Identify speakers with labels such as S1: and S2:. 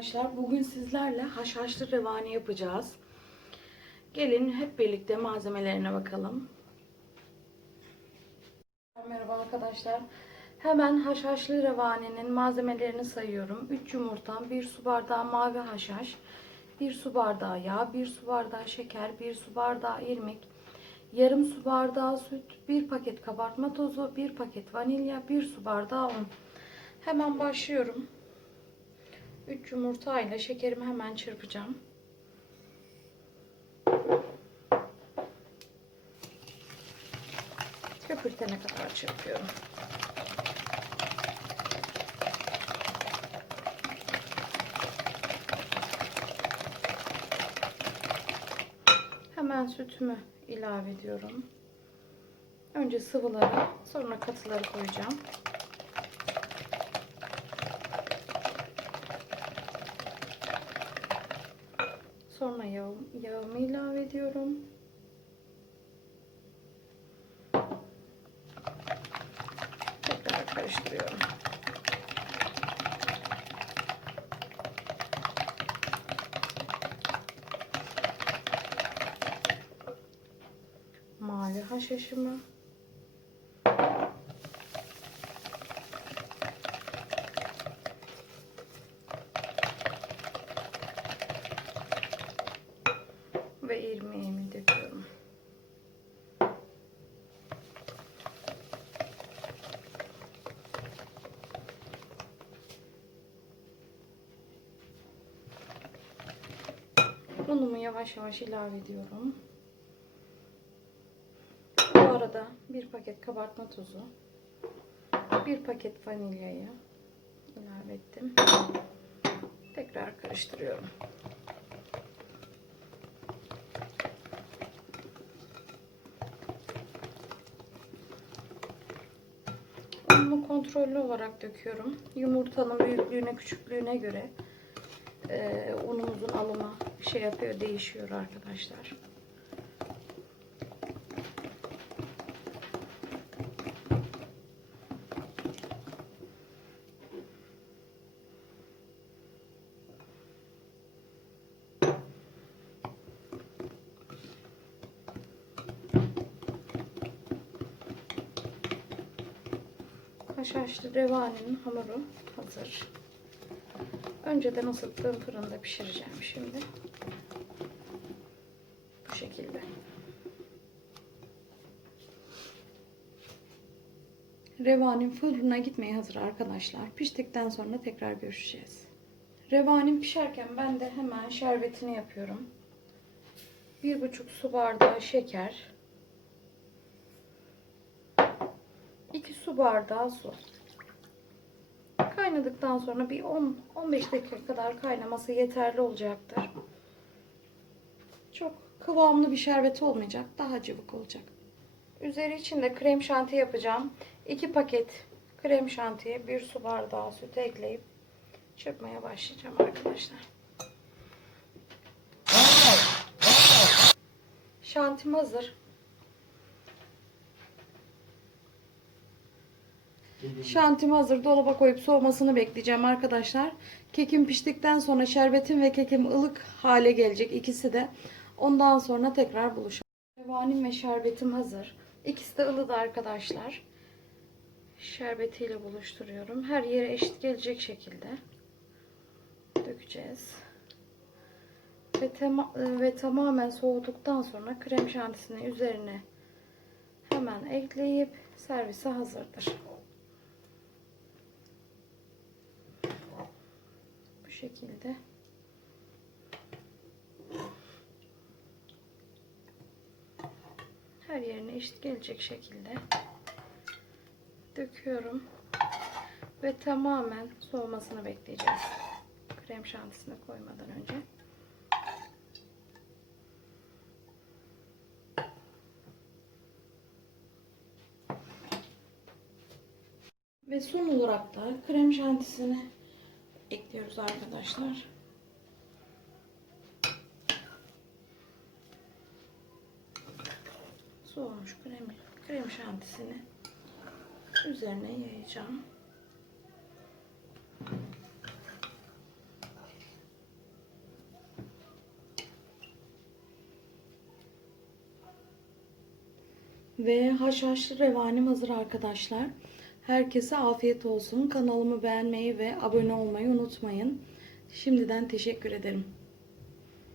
S1: Arkadaşlar bugün sizlerle haşhaşlı revani yapacağız. Gelin hep birlikte malzemelerine bakalım. Merhaba arkadaşlar. Hemen haşhaşlı revaninin malzemelerini sayıyorum. 3 yumurta, 1 su bardağı mavi haşhaş, 1 su bardağı yağ, 1 su bardağı şeker, 1 su bardağı irmik, yarım su bardağı süt, 1 paket kabartma tozu, 1 paket vanilya, 1 su bardağı un. Hemen başlıyorum. 3 yumurta ile şekerimi hemen çırpacağım. Köpürtene kadar çırpıyorum. Hemen sütümü ilave ediyorum. Önce sıvıları, sonra katıları koyacağım. Sonra yağ, yağımı ilave ediyorum. Tekrar karıştırıyorum. Mavi haşhaşımı ve irmiğimi döküyorum. Unumu yavaş yavaş ilave ediyorum. Bu arada bir paket kabartma tozu, bir paket vanilyayı ilave ettim. Tekrar karıştırıyorum. Unumu kontrollü olarak döküyorum. Yumurtanın büyüklüğüne, küçüklüğüne göre e, unumuzun alımı şey yapıyor, değişiyor arkadaşlar. Haşhaşlı revanenin hamuru hazır. Önceden ısıttığım fırında pişireceğim şimdi. Bu şekilde. Revanim fırına gitmeye hazır arkadaşlar. Piştikten sonra tekrar görüşeceğiz. Revanim pişerken ben de hemen şerbetini yapıyorum. Bir buçuk su bardağı şeker. 2 su bardağı su. Kaynadıktan sonra bir 10 15 dakika kadar kaynaması yeterli olacaktır. Çok kıvamlı bir şerbet olmayacak. Daha cıvık olacak. Üzeri için de krem şanti yapacağım. 2 paket krem şantiye 1 su bardağı süt ekleyip çırpmaya başlayacağım arkadaşlar. Şantim hazır. Şantim hazır. Dolaba koyup soğumasını bekleyeceğim arkadaşlar. Kekim piştikten sonra şerbetim ve kekim ılık hale gelecek ikisi de. Ondan sonra tekrar buluşalım. Revanim ve şerbetim hazır. İkisi de ılıdı arkadaşlar. Şerbetiyle buluşturuyorum. Her yere eşit gelecek şekilde dökeceğiz. Ve, tema ve tamamen soğuduktan sonra krem şantisini üzerine hemen ekleyip servise hazırdır. Bu şekilde. Her yerine eşit gelecek şekilde döküyorum. Ve tamamen soğumasını bekleyeceğiz. Krem şantisini koymadan önce. Ve son olarak da krem şantisini ekliyoruz arkadaşlar. soğumuş krem, krem şantisini üzerine yayacağım. Ve haşhaşlı revanim hazır arkadaşlar. Herkese afiyet olsun. Kanalımı beğenmeyi ve abone olmayı unutmayın. Şimdiden teşekkür ederim.